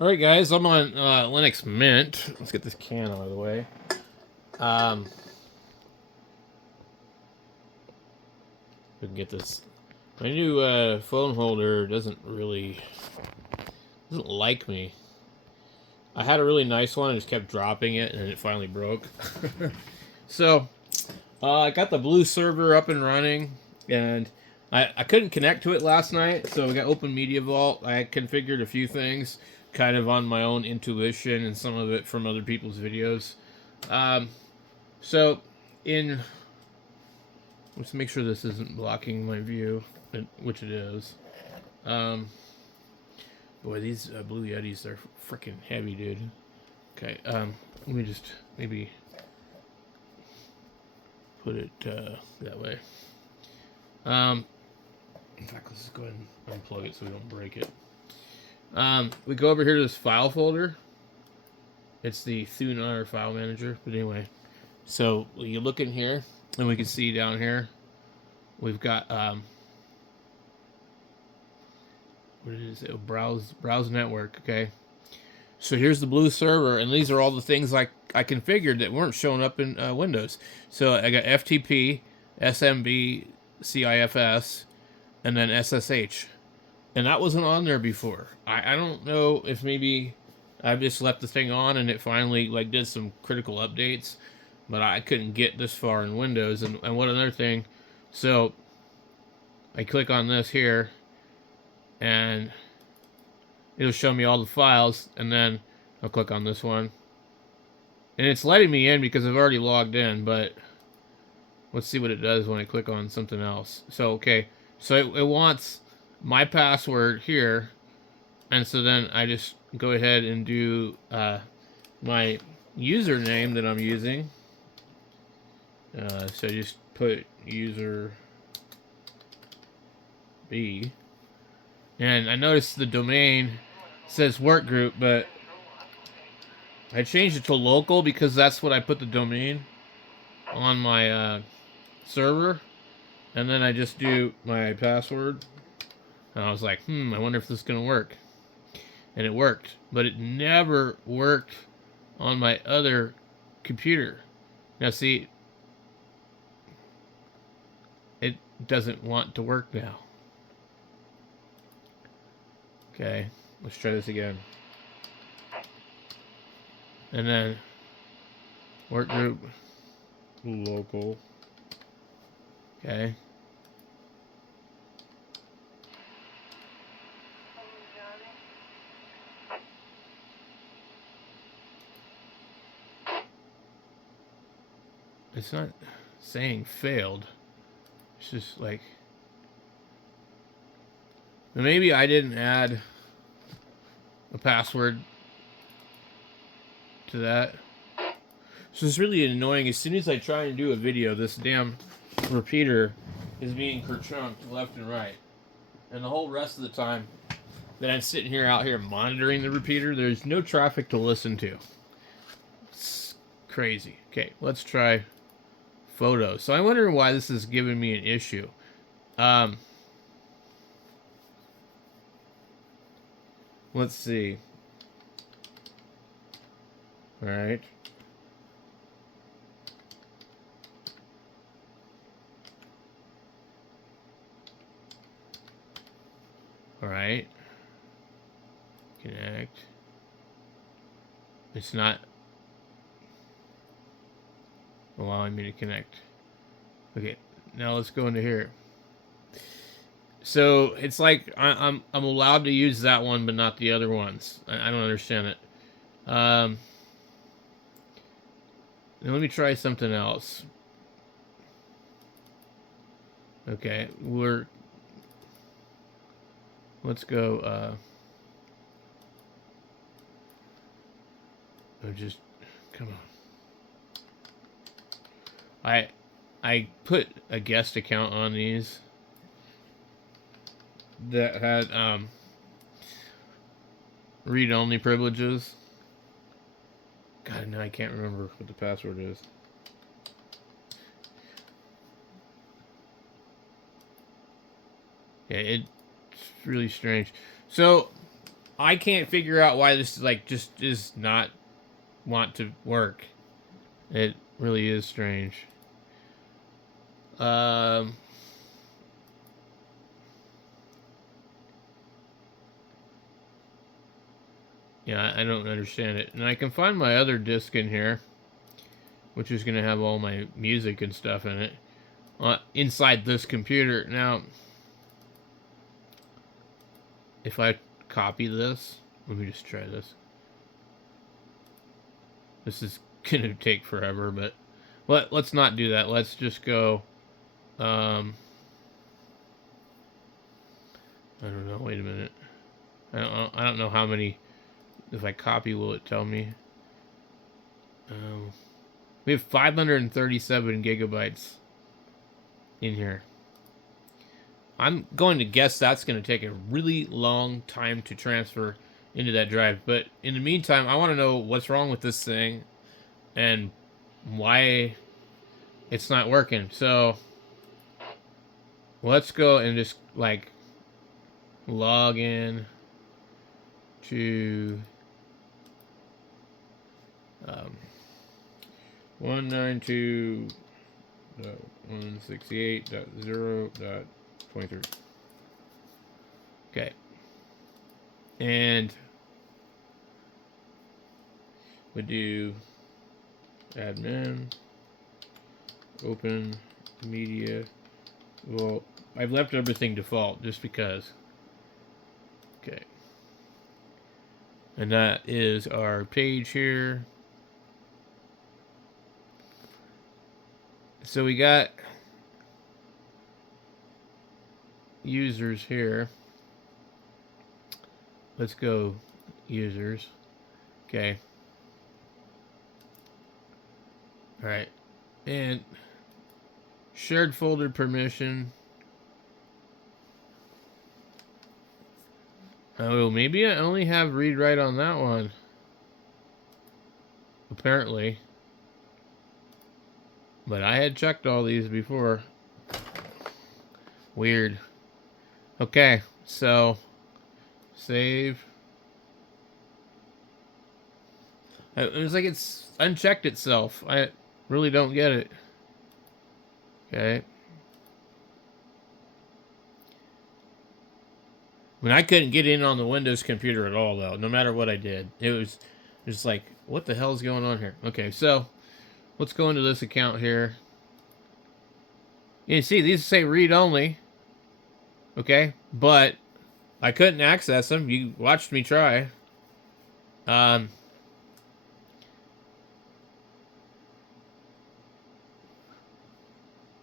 Alright guys, I'm on Linux Mint. Let's get this can out of the way. We can get this. My new phone holder doesn't like me. I had a really nice one and just kept dropping it and it finally broke. So, I got the blue server up and running and I couldn't connect to it last night, so we got Open Media Vault. I configured a few things kind of on my own intuition and some of it from other people's videos. So, in let's make sure this isn't blocking my view, which it is. Um, Boy, these Blue Yetis are freaking heavy, dude. Okay, let me just maybe put it that way. In fact, let's just go ahead and unplug it so we don't break it. We go over here to this file folder. It's the Thunar file manager, but anyway. So you look in here, and we can see down here, we've got what is it? Browse network. Okay. So here's the blue server, and these are all the things I configured that weren't showing up in Windows. So I got FTP, SMB, CIFS, and then SSH, and that wasn't on there before. I don't know if maybe I just left the thing on and it finally like did some critical updates, but I couldn't get this far in Windows. And what another thing, so I click on this here, and it'll show me all the files, and then I'll click on this one. And it's letting me in because I've already logged in, but let's see what it does when I click on something else. So, okay, so it wants my password here, and so then I just go ahead and do my username that I'm using. So I just put user B. And I noticed the domain says work group, but I changed it to local because that's what I put the domain on my server. And then I just do my password. And I was like, I wonder if this is going to work. And it worked. But it never worked on my other computer. Now see, it doesn't want to work now. Okay, let's try this again. And then work group local. Okay. It's not saying failed. It's just like, maybe I didn't add a password to that. So it's really annoying. As soon as I try and do a video, this damn repeater is being kerchunked left and right. And the whole rest of the time that I'm sitting here out here monitoring the repeater, there's no traffic to listen to. It's crazy. Okay, let's try photos. So I wonder why this is giving me an issue. Let's see. All right. All right. Connect. It's not allowing me to connect. Okay, now let's go into here. So it's like I'm allowed to use that one, but not the other ones. I don't understand it. Now let me try something else. Okay, let's go. Just come on. I put a guest account on these that had read-only privileges. God, now I can't remember what the password is. Yeah, it's really strange. So I can't figure out why this like just does not want to work. It really is strange. Um, yeah, I don't understand it. And I can find my other disc in here, which is going to have all my music and stuff in it, inside this computer. Now, if I copy this, let me just try this. This is going to take forever, but let's not do that. Let's just go. I don't know. Wait a minute. I don't know how many. If I copy, will it tell me? We have 537 gigabytes in here. I'm going to guess that's going to take a really long time to transfer into that drive. But in the meantime, I want to know what's wrong with this thing and why it's not working. So let's go and just like log in to 192.168.0.23. Okay. And we do admin, open media. Well, I've left everything default just because. Okay. And that is our page here. So we got users here. Let's go users. Okay. All right. And shared folder permission. Oh, maybe I only have read write on that one. Apparently. But I had checked all these before. Weird. Okay, so save. It was like it's unchecked itself. I really don't get it. Okay. I mean, I couldn't get in on the Windows computer at all, though, no matter what I did. It was just like, what the hell's going on here? Okay, so let's go into this account here. You see, these say read only. Okay, but I couldn't access them. You watched me try. And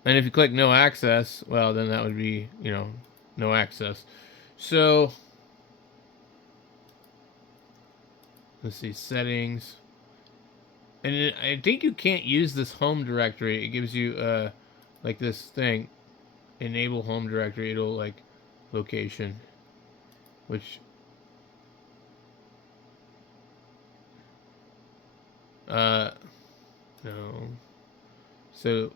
if you click no access, well, then that would be, no access. So, let's see, settings. And I think you can't use this home directory. It gives you, like this thing, enable home directory. It'll, like, location, which, no. So,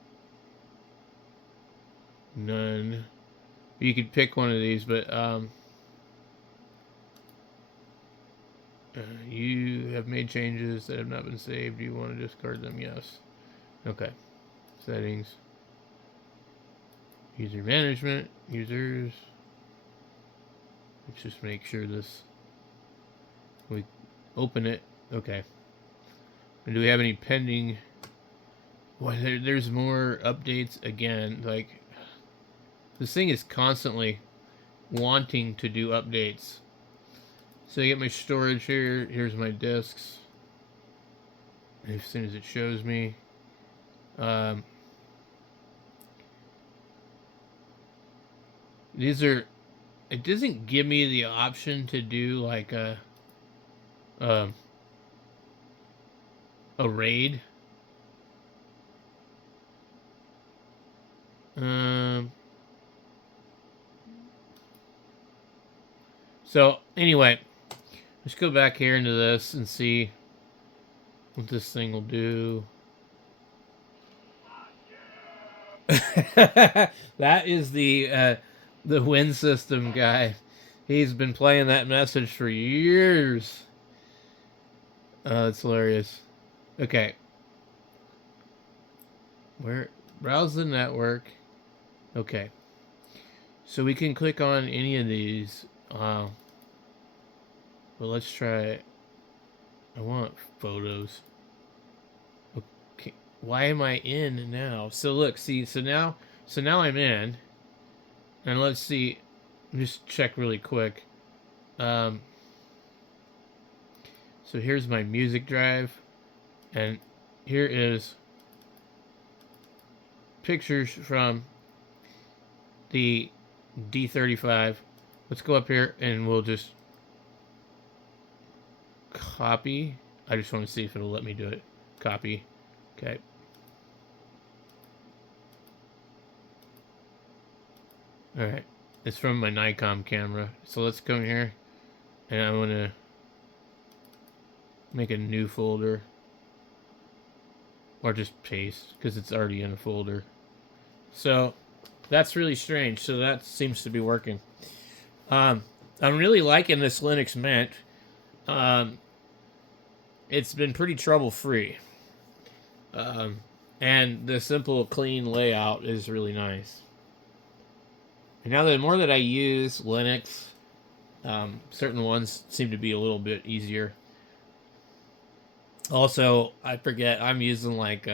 none. You could pick one of these, but, you have made changes that have not been saved. Do you want to discard them? Yes. Okay. Settings. User management. Users. Let's just make sure this. We open it. Okay. And do we have any pending? Well, there's more updates again. Like, this thing is constantly wanting to do updates. So I get my storage here. Here's my disks. As soon as it shows me. These are... It doesn't give me the option to do like a raid. So anyway, let's go back here into this and see what this thing will do. That is the Win System guy. He's been playing that message for years. Oh, it's hilarious. Okay. Where? Browse the network. Okay. So we can click on any of these. Well, let's try. I want photos. Okay. Why am I in now? So look, see. So now I'm in, and let's see. Just check really quick. Um. So here's my music drive, and here is pictures from the D35. Let's go up here and we'll just copy. I just want to see if it'll let me do it. Copy. Okay. Alright. It's from my Nikon camera. So let's come here and I'm going to make a new folder. Or just paste because it's already in a folder. So that's really strange. So that seems to be working. I'm really liking this Linux Mint. It's been pretty trouble-free. And the simple, clean layout is really nice. And now the more that I use Linux, certain ones seem to be a little bit easier. Also, I forget, I'm using like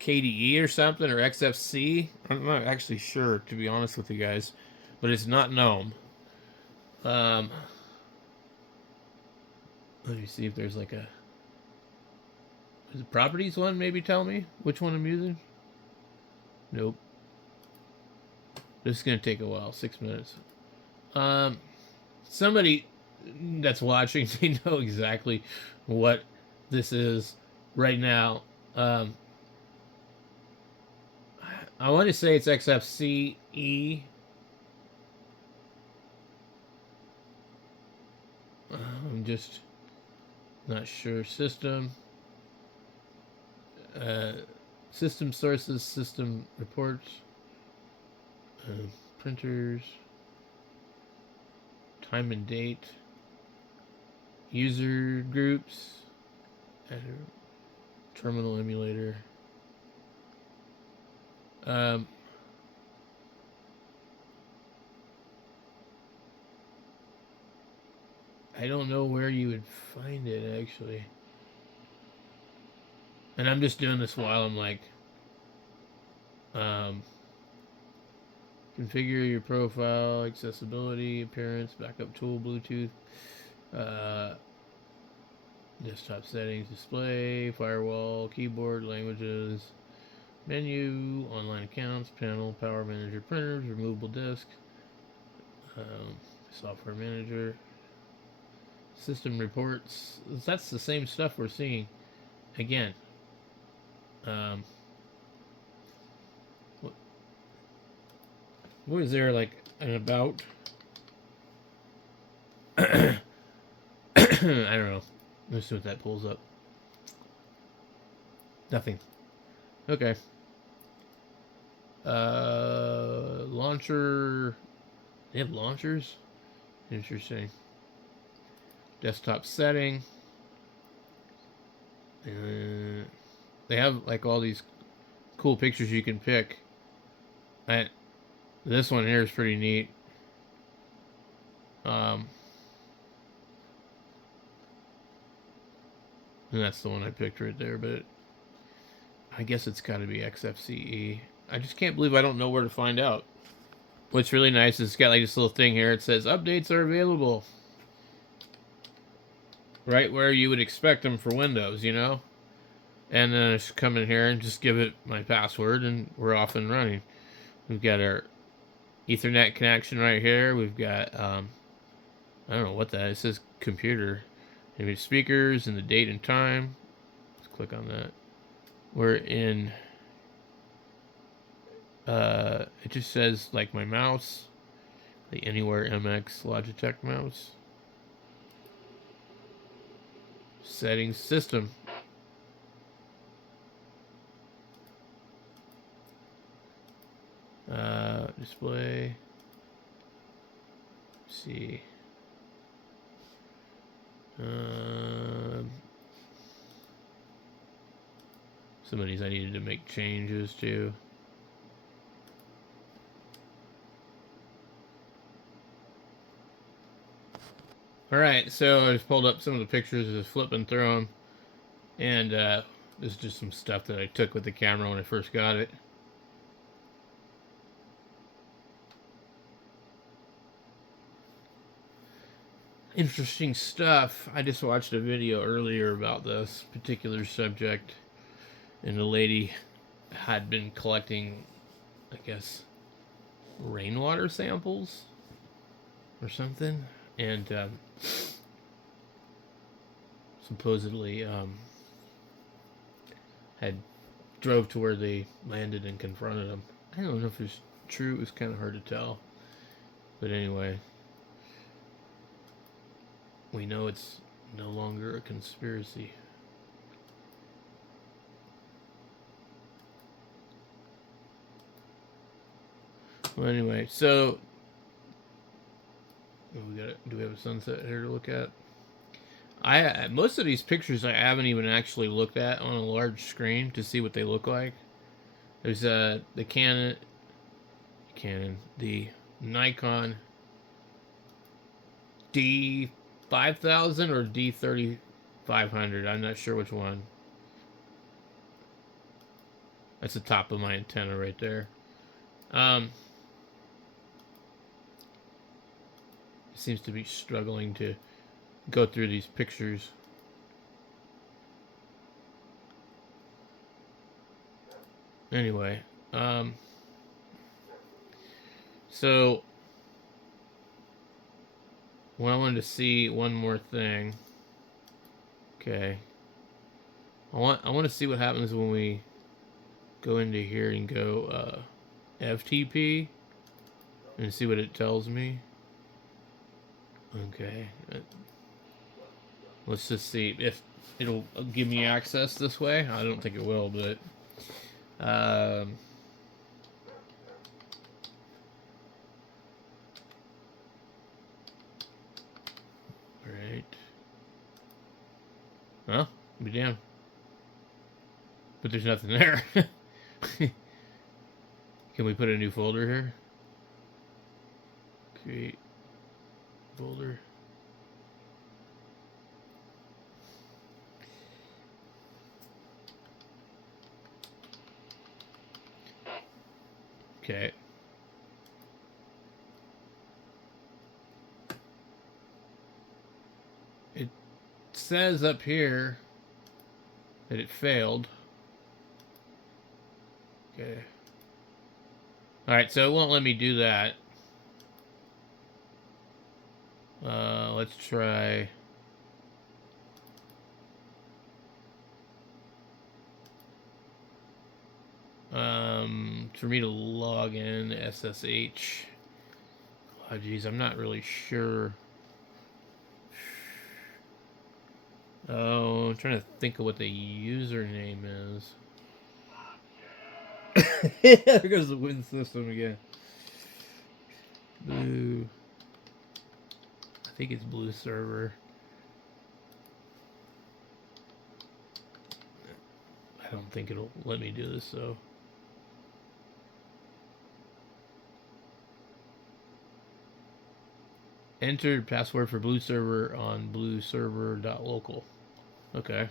KDE or something, or XFC. I'm not actually sure, to be honest with you guys. But it's not GNOME. Let me see if there's like a... Is it properties one? Maybe tell me which one I'm using? Nope. This is going to take a while. 6 minutes. Somebody that's watching, they know exactly what this is right now. I want to say it's XFCE. I'm just not sure. System sources, system reports, printers, time and date, user groups, terminal emulator. I don't know where you would find it actually. And I'm just doing this while I'm like, configure your profile, accessibility, appearance, backup tool, Bluetooth, desktop settings, display, firewall, keyboard, languages, menu, online accounts, panel, power manager, printers, removable disk, software manager, system reports. That's the same stuff we're seeing again. What is there like an about? I don't know. Let's see what that pulls up. Nothing. Okay. Launcher. They have launchers? Interesting. Desktop setting. They have like all these cool pictures you can pick. This one here is pretty neat. And that's the one I picked right there, but I guess it's got to be XFCE. I just can't believe I don't know where to find out. What's really nice is it's got like this little thing here. It says updates are available. Right where you would expect them for Windows, you know? And then I just come in here and just give it my password and we're off and running. We've got our Ethernet connection right here. We've got, I don't know what that is. It says computer. Maybe speakers and the date and time. Let's click on that. We're in, it just says like my mouse, the Anywhere MX Logitech mouse. Settings, system. Display. see. Some of these I needed to make changes to. Alright, so I just pulled up some of the pictures, just flipping through them. And this is just some stuff that I took with the camera when I first got it. Interesting stuff. I just watched a video earlier about this particular subject. And the lady had been collecting, I guess, rainwater samples or something. And supposedly had drove to where they landed and confronted them. I don't know if it's true. It was kind of hard to tell. But anyway, we know it's no longer a conspiracy. Well, anyway, so do we have a sunset here to look at? Most of these pictures I haven't even actually looked at on a large screen to see what they look like. There's the the Nikon D5000 or D3500. I'm not sure which one. That's the top of my antenna right there. Seems to be struggling to go through these pictures. Anyway, so when I wanted to see one more thing. Okay. I want to see what happens when we go into here and go FTP and see what it tells me. Okay. Let's just see if it'll give me access this way. I don't think it will, but right. Well, be damned. But there's nothing there. Can we put a new folder here? Create folder. Okay. It says up here that it failed. Okay. Alright, so it won't let me do that. Let's try. For me to log in SSH. Oh, geez, I'm not really sure. Oh, I'm trying to think of what the username is. There goes the Win system again. Blue. I think it's Blue Server. I don't think it'll let me do this, though. Entered password for Blue Server on blueserver.local. Okay.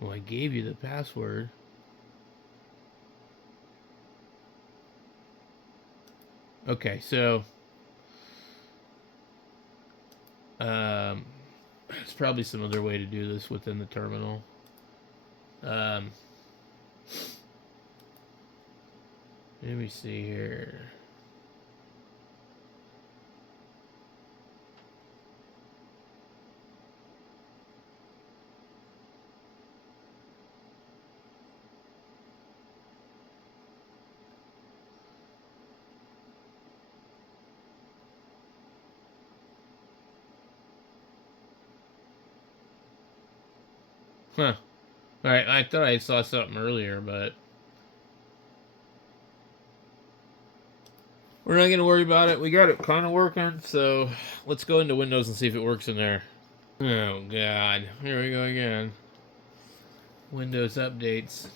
Well, I gave you the password. Okay, so there's probably some other way to do this within the terminal. Let me see here. Huh. Alright, I thought I saw something earlier, but we're not going to worry about it. We got it kind of working, so let's go into Windows and see if it works in there. Oh, God. Here we go again. Windows updates.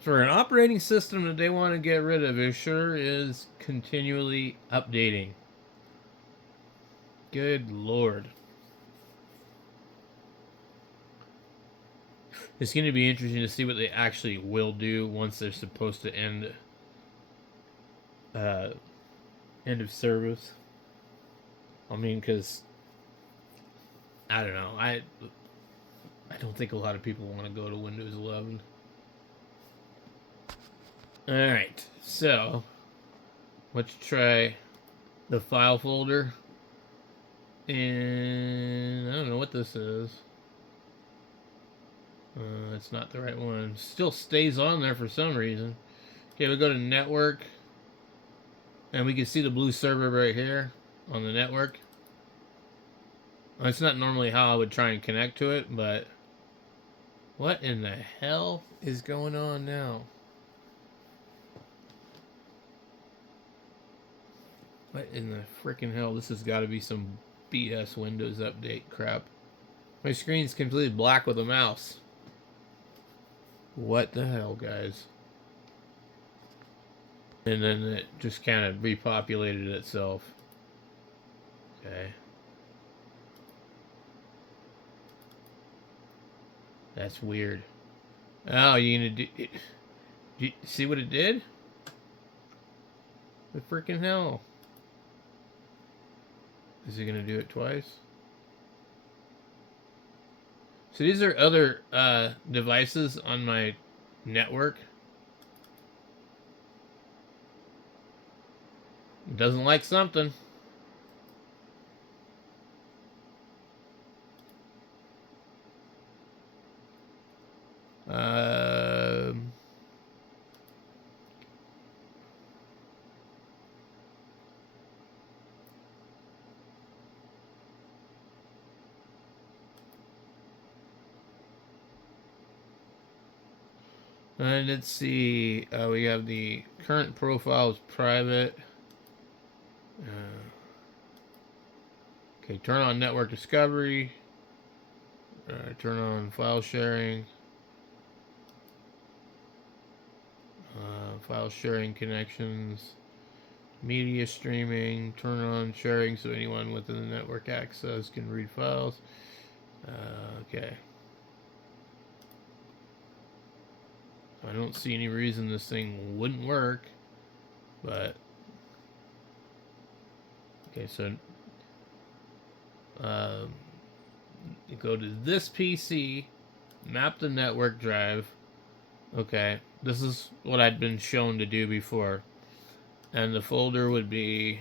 For an operating system that they want to get rid of, it sure is continually updating. Good Lord. It's going to be interesting to see what they actually will do once they're supposed to end of service. I mean, because I don't know. I don't think a lot of people want to go to Windows 11. All right, so let's try the file folder, and I don't know what this is. It's not the right one. Still stays on there for some reason. Okay, we go to network, and we can see the blue server right here on the network. It's not normally how I would try and connect to it, but what in the hell is going on now? What in the freaking hell? This has got to be some BS Windows update crap. My screen's completely black with a mouse. What the hell, guys? And then it just kind of repopulated itself. Okay. That's weird. Oh, you gonna do it? You see what it did? The freaking hell. Is he gonna do it twice? So these are other devices on my network. Doesn't like something. Um, and let's see. We have the current profile is private. Okay, turn on network discovery. Turn on file sharing. File sharing connections. Media streaming. Turn on sharing so anyone within the network access can read files. Okay. I don't see any reason this thing wouldn't work, but okay, so you go to this PC, map the network drive. Okay, this is what I'd been shown to do before, and the folder would be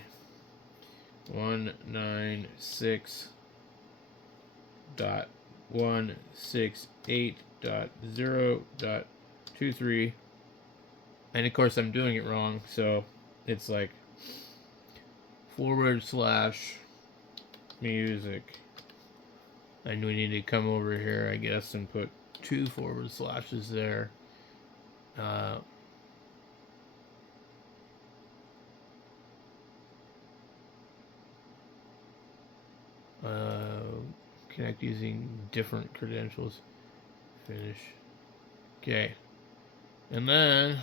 196.168.0.23, and of course I'm doing it wrong, so it's like /music, and we need to come over here, I guess, and put 2 forward slashes there. Connect using different credentials. Finish. Okay. And then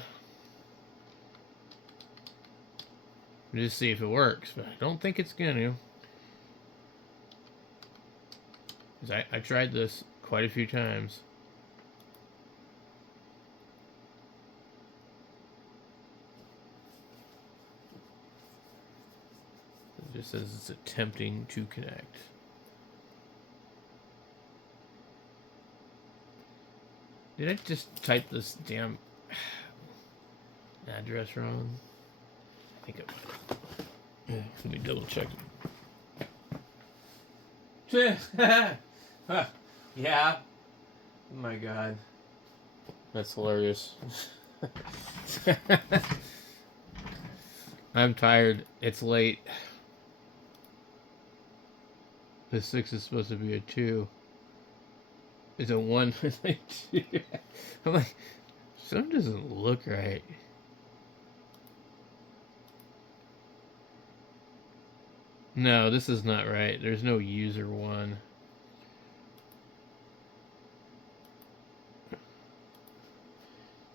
just see if it works, but I don't think it's gonna. Because I tried this quite a few times. It just says it's attempting to connect. Did I just type this damn address wrong? I think it might. Yeah, let me double check it. Yeah. Oh my god. That's hilarious. I'm tired. It's late. The 6 is supposed to be a 2. It's a one. I'm like, something doesn't look right. No, this is not right. There's no user one.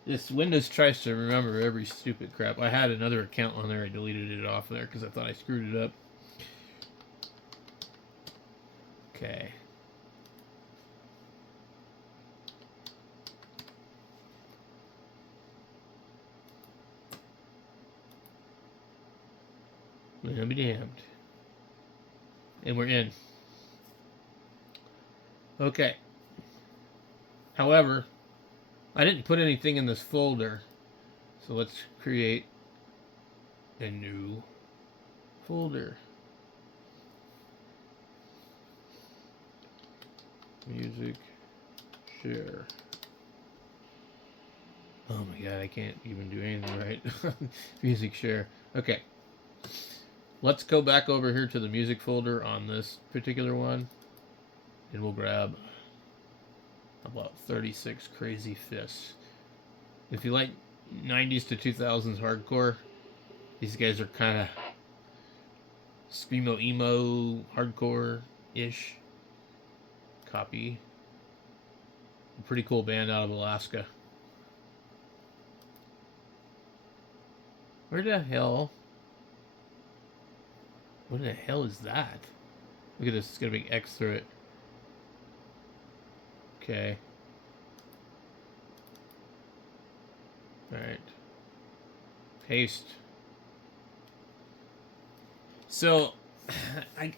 This Windows tries to remember every stupid crap. I had another account on there. I deleted it off there because I thought I screwed it up. Okay. I'll be damned. And we're in. Okay. However, I didn't put anything in this folder. So let's create a new folder. Music share. Oh my god, I can't even do anything right. Music share. Okay. Let's go back over here to the music folder on this particular one. And we'll grab about 36 Crazy Fists. If you like 90s to 2000s hardcore, these guys are kind of screamo emo hardcore-ish. Copy. A pretty cool band out of Alaska. Where the hell? What the hell is that? Look at this, it's got a big X through it. Okay. Alright. Paste. So,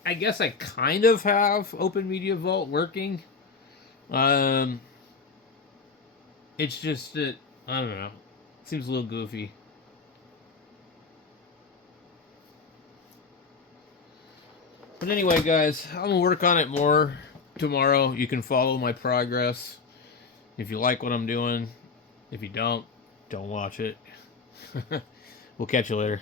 I guess I kind of have Open Media Vault working. It's just that, I don't know. It seems a little goofy. But anyway, guys, I'm going to work on it more tomorrow. You can follow my progress. If you like what I'm doing. If you don't watch it. We'll catch you later.